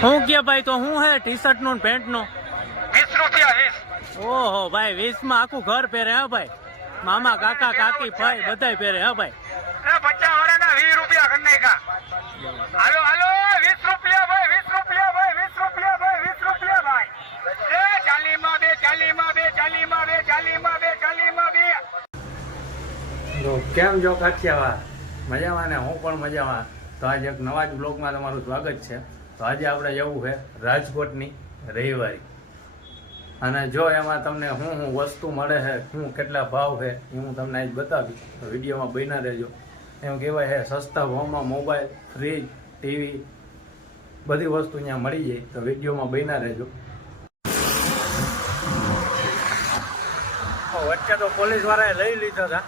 શું કે ભાઈ તો શું હે ટી શર્ટ નું પેન્ટ નું 20 રૂપિયા 20. ઓહો ભાઈ 20 માં આખું ઘર પહેરે હા ભાઈ, મામા કાકા કાકી ભાઈ બધાય પહેરે હા ભાઈ. 50 વાળાના 20 રૂપિયા કરી નાખ્યા. હાલો હાલો 20 રૂપિયા ભાઈ, 20 રૂપિયા ભાઈ, 20 રૂપિયા ભાઈ, 20 રૂપિયા ભાઈ. એ 40 માં બે, 40 માં બે, 40 માં બે, 40 માં બે, 40 માં બે. તો કેમ જો કાઠિયાવાડ મજામાં ને? હું પણ મજામાં. તો આજે એક નવા જ બ્લોગમાં તમારું સ્વાગત છે. તો આજે આપણે જવું છે રાજકોટની રવિવારી, અને જો એમાં તમને શું વસ્તુ મળે છે, શું કેટલા ભાવ છે એ હું તમને આજ બતાવી. તો વિડીયોમાં બન્યા રહેજો. એમ કહેવાય છે સસ્તા ભાવમાં મોબાઈલ, ફ્રીજ, ટીવી બધી વસ્તુ અહીંયા મળી જાય. તો વિડીયોમાં બન્યા રહેજો. વચ્ચે તો પોલીસ વાળાએ લઈ લીધા હતા.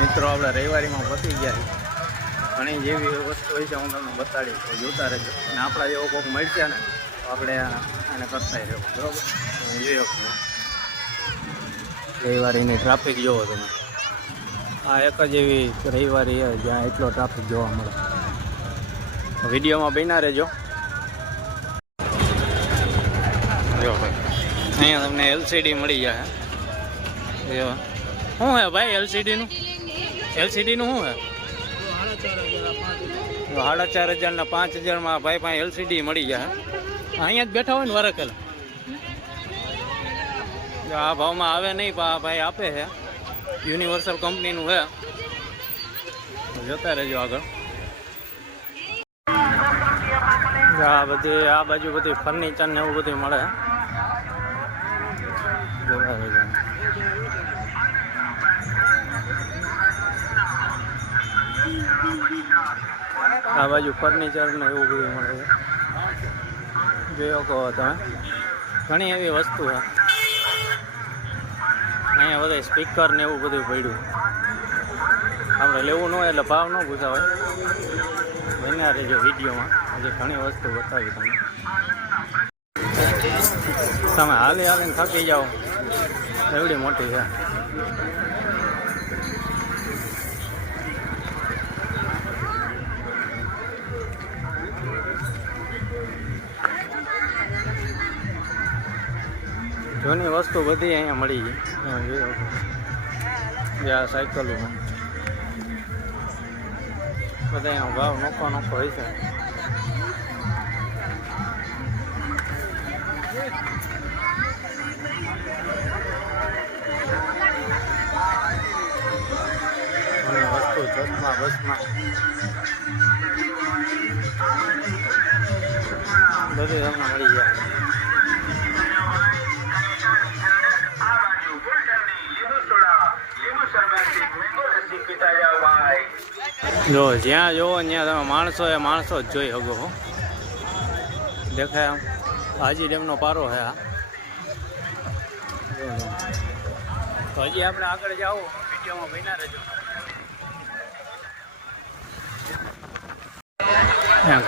મિત્રો આપણે રવિવારીમાં પતી ગયા છે. ઘણી જેવી વસ્તુ હોય છે હું તમને બતાડી, તો જોતા રહેજો. અને આપણા જેવો કોઈક મળશે ને તો આપણે એને કરતા રહેવું, બરાબર? હું જોઈ શકું રવિવારીની ટ્રાફિક જોવો તમે. આ એક જ એવી રવિવારી છે જ્યાં એટલો ટ્રાફિક જોવા મળે. વિડીયોમાં બન્યા રહેજો. જો ભાઈ અહીંયા તમને LCD મળી જાય. શું હે ભાઈ LCD નું? LCD નું શું હે? 4,500 ના 5,000 માં ભાઈ પાસે LCD મળી જાય. અહીંયા જ બેઠા હોય ને વરકેલા. આ ભાવમાં આવે નહીં, ભાઈ આપે છે. યુનિવર્સલ કંપનીનું છે. જોતા રહેજો આગળ. આ બાજુ બધી ફર્નિચર ને એવું બધું મળે. જોતા રહેજો. આ બાજુ ફર્નિચર ને એવું બધું મળે છે. જોઈ શકો તમે, ઘણી એવી વસ્તુ છે. અહીંયા બધા સ્પીકર ને એવું બધું પડ્યું. આપણે લેવું ન હોય એટલે ભાવ ન પૂછાવે. બન્યા રહેજો વિડીયોમાં, હજી ઘણી વસ્તુ બતાવી તમને. તમે હાલી હાલીને થાકી જાઓ એવડી મોટી છે. જૂની વસ્તુ બધી અહીંયા મળી જાય. જ્યાં સાયકલોમાં બધા એનો ભાવ નોખો હોય છે. વસ્તુ ચશ્મા બસમાં બધી તમને મળી જાય. જો જ્યાં જોવો ત્યાં તમે માણસો જ જોઈ શકો છો. દેખાય આમ હાજી ડેમનો પારો છે આ. તો હજી આપણે આગળ જાઓ, વિડીયોમાં બન્યા રહેજો.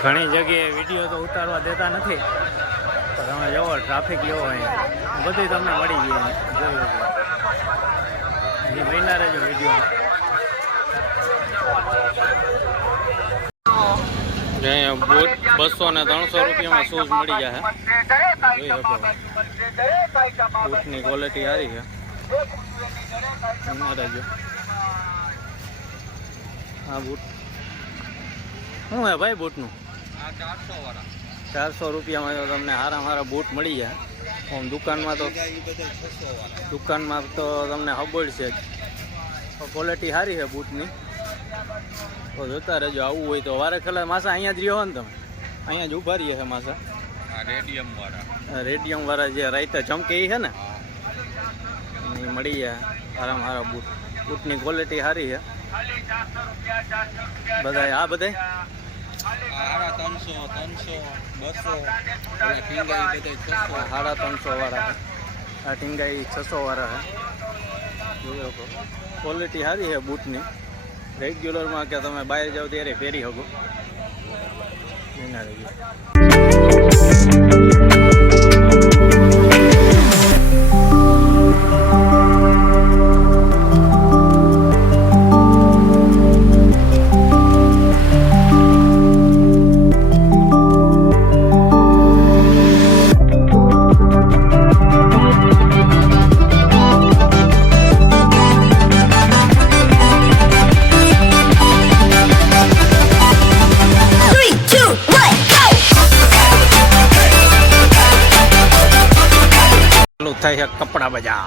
ઘણી જગ્યાએ વિડીયો તો ઉતારવા દેતા નથી, તો તમે જુઓ ટ્રાફિક જેવો અહીંયા બધી તમને મળી જાય. જોઈ શકો હજી બન્યા રહેજો વિડીયોમાં. અહીંયા બૂટ 200 ને 300 રૂપિયામાં શૂઝ મળી જાય. જોઈ શકો બૂટની ક્વોલિટી સારી છે. આ બૂટ શું હે ભાઈ બૂટનું? 400 રૂપિયામાં તો તમને સારા બૂટ મળી જાય. આમ દુકાનમાં તો તમને હબોડ છે. ક્વોલિટી સારી છે બૂટની. તો જોતા રહેજો. આવવું હોય તો વારે ખેલા માસા અહીંયા જ રહ્યો ને તમે, અહીંયા જ ઊભા રહીએ છે માસા. રેડિયમ વાળા જે રાઈતા ચમકે એ છે ને, એ મળી જાય સારા બૂટની ક્વોલિટી સારી છે. બધા 350 વાળા છે. આ ટીંગાઈ 600 વાળા છે. જોઈ શકો ક્વોલિટી સારી છે બૂટની. રેગ્યુલરમાં કે તમે બહાર જાઓ ત્યારે પહેરી શકો. એના રેગ્યુલર થાય છે કપડા બજાર.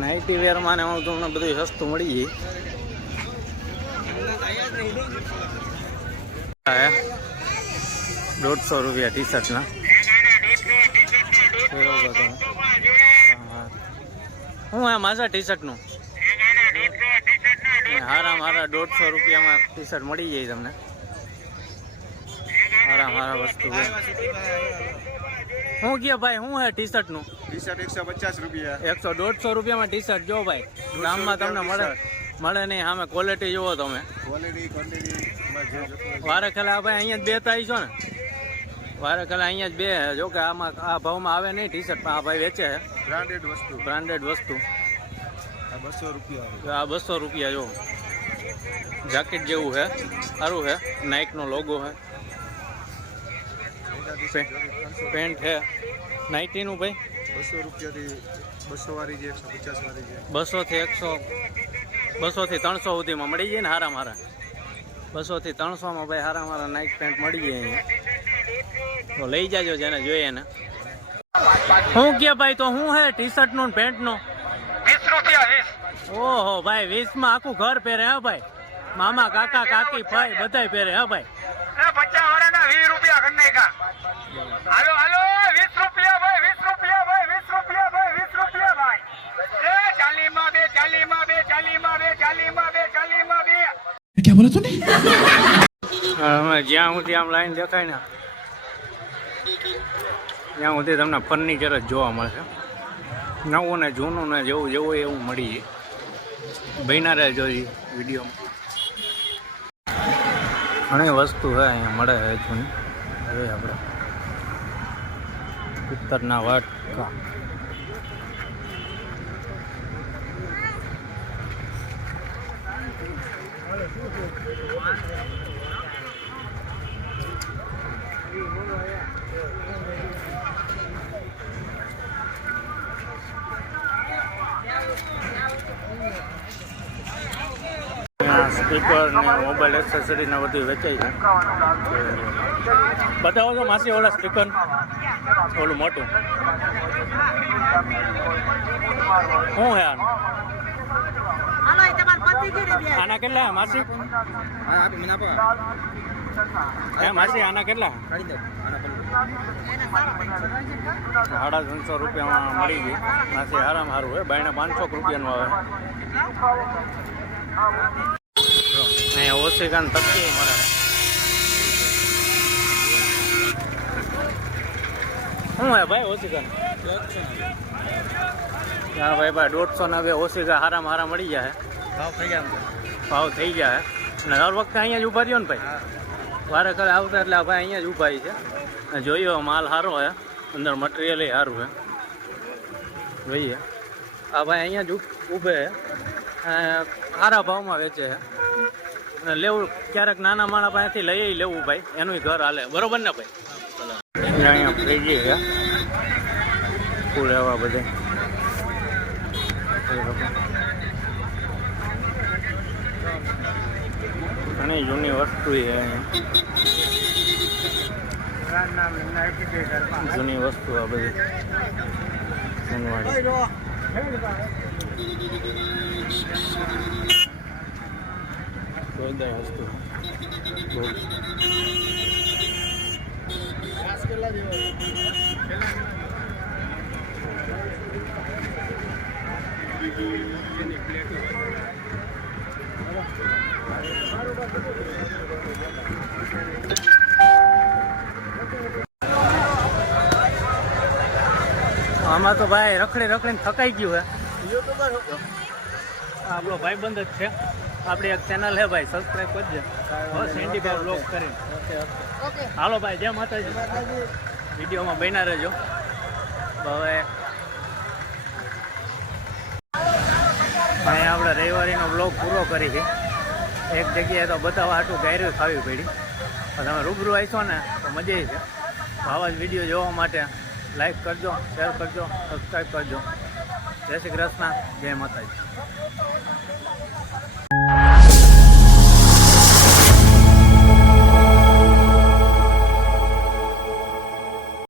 નાઇટી વેરમાં ને હું તમને બધું સસ્તું મળી જાય. 150 રૂપિયા ટી શર્ટના. હું આ માઝા ટી શર્ટનું હારા મારા 150 રૂપિયામાં ટી શર્ટ મળી જાય તમને. હારા મારા વસ્તુ શું કહે ભાઈ? શું હે ટી શર્ટનું? ટી શર્ટ 150 રૂપિયા. 150 રૂપિયામાં ટી શર્ટ જો ભાઈ ગામમાં તમને મળે નહીં. સામે ક્વોલિટી જુઓ તમે. વારે ખેલા ભાઈ અહીંયા જ બે થાય છો ને? વારે ખેલા અહીંયા જ બે. જો કે આમાં આ ભાવમાં આવે નહીં ટી શર્ટ. આ ભાઈ વેચે છે બ્રાન્ડેડ વસ્તુ. 200 રૂપિયા. આ 200 રૂપિયા જો. જાકેટ જેવું છે, સારું છે. નાઇકનો લોગો છે. પેન્ટ છે નાઇટીનું ભાઈ. 200 રૂપિયાથી 200 વાળી છે, 150 વાળી છે. 200 થી 200 થી 300 સુધીમાં મળી જાય ને હારા મારા. 200 થી 300માં ભાઈ હારા મારા નાઇક પેન્ટ મળી જાય અહીંયા. તો લઈ જાજો જેને જોઈએ ને. શું કે ભાઈ? તો શું હે ટી શર્ટનું ને પેન્ટનું? 20 રૂપિયા 20. ઓહો ભાઈ 20માં આખું ઘર પહેરે હા ભાઈ. મામા કાકા કાકી ભાઈ બધાય પહેરે હા ભાઈ. 50 વાળાના 20 રૂપિયા કરી નાખ્યા. હાલો હાલો 20 રૂપિયા ભાઈ, 20 રૂપિયા ભાઈ, 20 રૂપિયા ભાઈ, 20 રૂપિયા ભાઈ. એ 40 માં બે, 40 માં બે, 40 માં બે, 40 માં બે, 40 માં બે. क्या बोला तूने? હવે જ્યાં સુધી આમ લાઈન દેખાય ને ત્યાં સુધી તમને ફર્નિચર જ જોવા મળશે. નવું ને જૂનું ને જેવું જેવું એવું મળી જાય. બન્યા રહે જોઈ વિડીયોમાં. ઘણી વસ્તુ છે અહીંયા મળે છે જૂની. હવે આપણે પિત્તરના વાટકા. સ્પીકર ને મોબાઈલ એક્સેસરીઝ ને બધું વેચાય છે. બતાવો તો માસી ઓલા સ્પીકર ઓલું મોટું શું હે આનું? આના કેટલા માસી? હે માસી આના કેટલા? 350 રૂપિયામાં મળી ગઈ માસી. હારામાં સારું હોય. બાયણે 500 રૂપિયાનું આવે. અહીંયા ઓશિકાન તકતી મળે. શું હે ભાઈ ઓશિકાન? હા ભાઈ 150 ના બે ઓશિકા હારામાં હારા મળી જાય. ભાવ થઈ જાય. અને હર વખતે અહીંયા જ ઉભા રહ્યો ને ભાઈ. વારે ઘરે આવતા એટલે ભાઈ અહીંયા જ ઉભા છે. જોયો માલ સારો છે, અંદર મટીરિયલ સારું છે. જોઈએ આ ભાઈ અહીંયા જ ઊભે છે. સારા ભાવમાં વેચે છે. અને લેવું ક્યારેક નાના માણા પાસેથી લઈ લેવું ભાઈ. એનું ઘર હાલે. બરોબર ને ભાઈ? અહીંયા ફ્રીજી છે ફૂલ એવા બધા. ઘણી જૂની વસ્તુ છે અહીંયા. જૂની વસ્તુ આ બધી જોરદાર વસ્તુ. કેટલા આમાં તો ભાઈ રખડીને થકાઈ ગયું હે. આપણો ભાઈબંધ જ છે. આપણી એક ચેનલ હે ભાઈ, સબસ્ક્રાઈબ કરજો. સેન્ડી ભાઈ બ્લોગ કરીને. હાલો ભાઈ, જય માતાજી. વિડીયોમાં બન્યા રહેજો. હવે અહીંયા આપણે રવિવારીનો બ્લોગ પૂરો કરી છે. એક જગ્યાએ તો બતાવવા હાટું ગાયરું ખાવી પડી. તમે રૂબરૂ આવીશો ને તો મજા આવી છે. તો આવા જ વિડીયો જોવા માટે લાઈક કરજો, શેર કરજો, સબસ્ક્રાઈબ કરજો. જય શ્રી કૃષ્ણ, જય માતાજી.